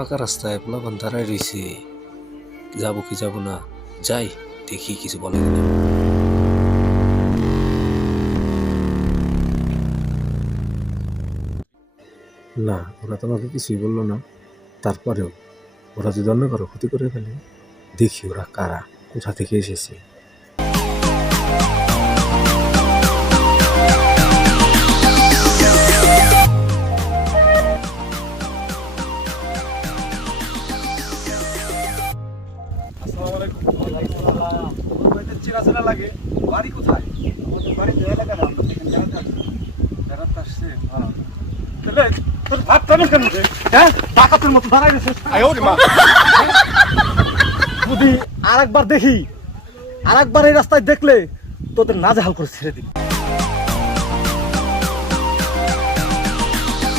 ফাঁকা রাস্তায় পোলাপান দাঁড়ায় রয়েছে, যাবো কি যাবো না, যাই দেখি কিছু বলে কিনা। না, ওরা তো আমাকে কিছুই বললো না। তারপরেও ওরা যদি অন্য কারো ক্ষতি করে ফেলে, দেখি ওরা কারা, কোথা থেকে এসেছে। চেনা লাগে। বাড়ি কোথায়? আমাদের বাড়ি এলাকা না, আমরা সেখানে বেড়াতে আসছি। বেড়াতে আসছে? তাহলে তোর ভাত টানো কেন রে? হ্যাঁ, ডাকাতের মতো দাঁড়াই রয়েছে। যদি আরেকবার দেখি, আরেকবার এই রাস্তায় দেখলে তোদের নাজেহাল করে ছেড়ে দিবি।